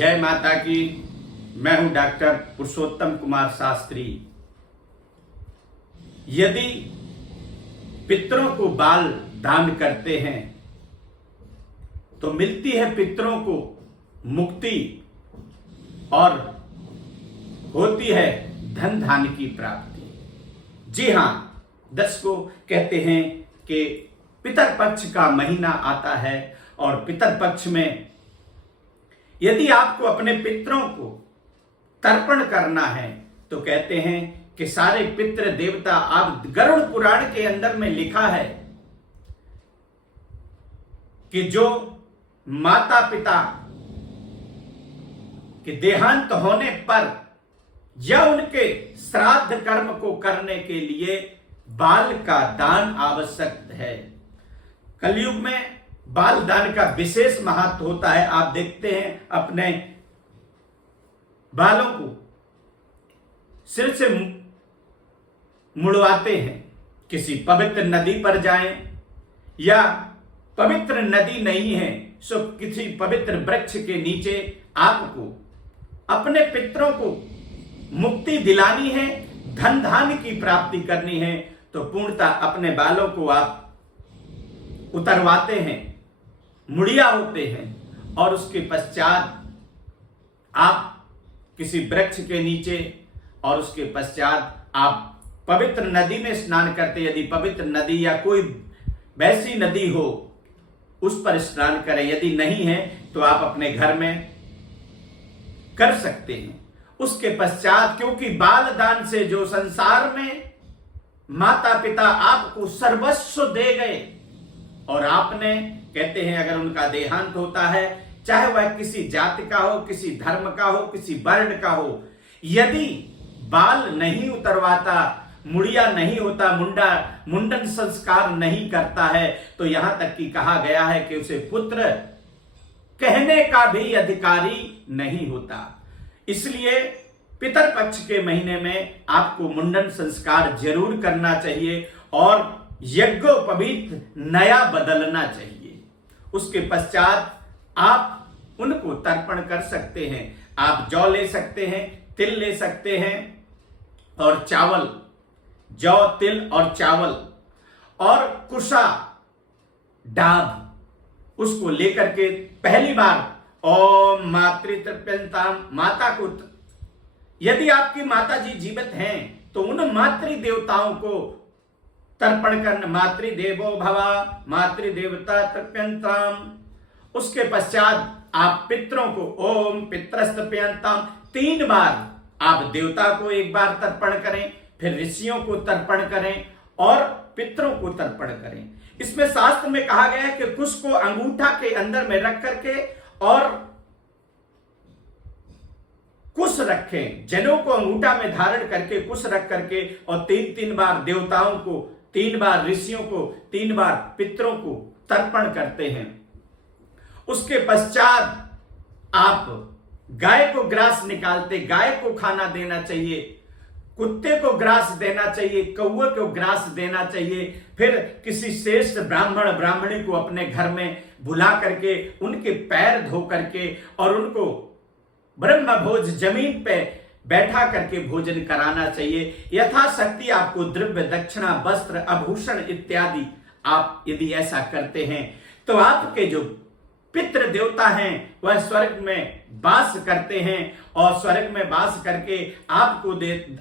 जय माता की। मैं हूं डॉक्टर पुरुषोत्तम कुमार शास्त्री। यदि पितरों को बाल दान करते हैं तो मिलती है पितरों को मुक्ति और होती है धन धान की प्राप्ति। जी हां, दर्शकों, कहते हैं कि पितर पक्ष का महीना आता है और पितर पक्ष में यदि आपको अपने पितरों को तर्पण करना है तो कहते हैं कि सारे पितृ देवता, आप गरुड़ पुराण के अंदर में लिखा है कि जो माता पिता के देहांत होने पर या उनके श्राद्ध कर्म को करने के लिए बाल का दान आवश्यक है। कलयुग में बाल दान का विशेष महत्व होता है। आप देखते हैं अपने बालों को सिर से मुड़वाते हैं, किसी पवित्र नदी पर जाएं या पवित्र नदी नहीं है सो किसी पवित्र वृक्ष के नीचे आपको अपने पितरों को मुक्ति दिलानी है, धन धान की प्राप्ति करनी है तो पूर्णतः अपने बालों को आप उतरवाते हैं, मुड़िया होते हैं और उसके पश्चात आप किसी वृक्ष के नीचे और उसके पश्चात आप पवित्र नदी में स्नान करते। यदि पवित्र नदी या कोई वैसी नदी हो उस पर स्नान करें, यदि नहीं है तो आप अपने घर में कर सकते हैं। उसके पश्चात, क्योंकि बाल दान से जो संसार में माता पिता आपको सर्वस्व दे गए और आपने, कहते हैं अगर उनका देहांत होता है, चाहे वह किसी जाति का हो, किसी धर्म का हो, किसी वर्ण का हो, यदि बाल नहीं उतरवाता, मुड़िया नहीं होता, मुंडन संस्कार नहीं करता है तो यहां तक कि कहा गया है कि उसे पुत्र कहने का भी अधिकारी नहीं होता। इसलिए पितर पक्ष के महीने में आपको मुंडन संस्कार जरूर करना चाहिए और यज्ञोपवीत नया बदलना चाहिए। उसके पश्चात आप उनको तर्पण कर सकते हैं। आप जौ ले सकते हैं, तिल ले सकते हैं और चावल, जौ, तिल और चावल और कुशा डाब, उसको लेकर के पहली बार ओम मातृतर्प्यंताम, माता को, यदि आपकी माता जी जीवित हैं तो उन मातृ देवताओं को तर्पण करना। मातृदेवो भवा, मातृदेवता तर्प्यंताम। उसके पश्चात आप पितरों को ओम पितरस्तर्प्यंताम 3 बार आप देवता को एक बार तर्पण करें, फिर ऋषियों को तर्पण करें और पितरों को तर्पण करें। इसमें शास्त्र में कहा गया है कि कुश को अंगूठा के अंदर में रख करके और कुश रखें, जनों को अंगूठा में धारण करके कुश रख करके और 3 बार देवताओं को, 3 बार ऋषियों को, 3 बार पितरों को तर्पण करते हैं। उसके पश्चात आप गाय को ग्रास निकालते, गाय को खाना देना चाहिए, कुत्ते को ग्रास देना चाहिए, कौवे को ग्रास देना चाहिए। फिर किसी श्रेष्ठ ब्राह्मण ब्राह्मणी को अपने घर में बुला करके उनके पैर धो करके और उनको ब्रह्म भोज जमीन पे बैठा करके भोजन कराना चाहिए। यथाशक्ति आपको द्रव्य, दक्षिणा, वस्त्र, आभूषण इत्यादि आप यदि ऐसा करते हैं तो आपके जो पितृ देवता हैं वह स्वर्ग में वास करते हैं और स्वर्ग में वास करके आपको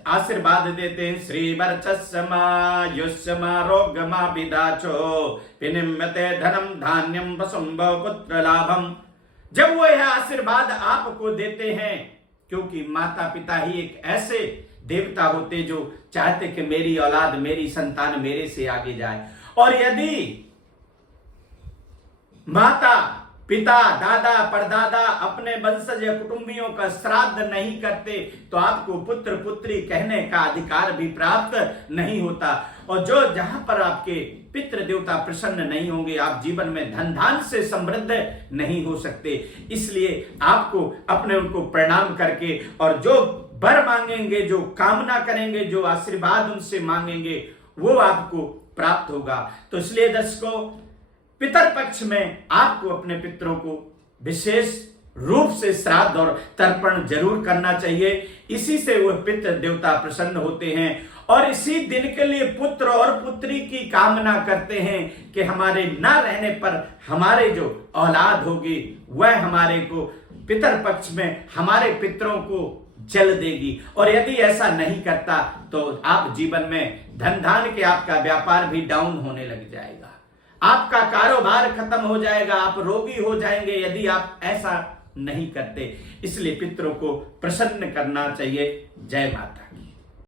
आशीर्वाद देते हैं। श्री वर्चस्मा युष्मा रोगमा विदाचो विनिम्यते धनम धान्यम वसुंभव पुत्र लाभम। जब वो यह आशीर्वाद आपको देते हैं, क्योंकि माता पिता ही एक ऐसे देवता होते जो चाहते कि मेरी औलाद, मेरी संतान मेरे से आगे जाए। और यदि माता पिता, दादा, परदादा अपने वंशज या कुटुंबियों का श्राद्ध नहीं करते तो आपको पुत्र पुत्री कहने का अधिकार भी प्राप्त नहीं होता। और जो जहां पर आपके पितृ देवता प्रसन्न नहीं होंगे, आप जीवन में धन धान से समृद्ध नहीं हो सकते। इसलिए आपको अपने उनको प्रणाम करके और जो वर मांगेंगे, जो कामना करेंगे, जो आशीर्वाद उनसे मांगेंगे वो आपको प्राप्त होगा। तो इसलिए दर्शकों, पितर पक्ष में आपको अपने पितरों को विशेष रूप से श्राद्ध और तर्पण जरूर करना चाहिए। इसी से वह पितृ देवता प्रसन्न होते हैं और इसी दिन के लिए पुत्र और पुत्री की कामना करते हैं कि हमारे ना रहने पर हमारे जो औलाद होगी वह हमारे को पितर पक्ष में हमारे पितरों को जल देगी। और यदि ऐसा नहीं करता तो आप जीवन में धन धान के आपका व्यापार भी डाउन होने लग जाएगा, आपका कारोबार खत्म हो जाएगा, आप रोगी हो जाएंगे यदि आप ऐसा नहीं करते। इसलिए पितरों को प्रसन्न करना चाहिए। जय माता की।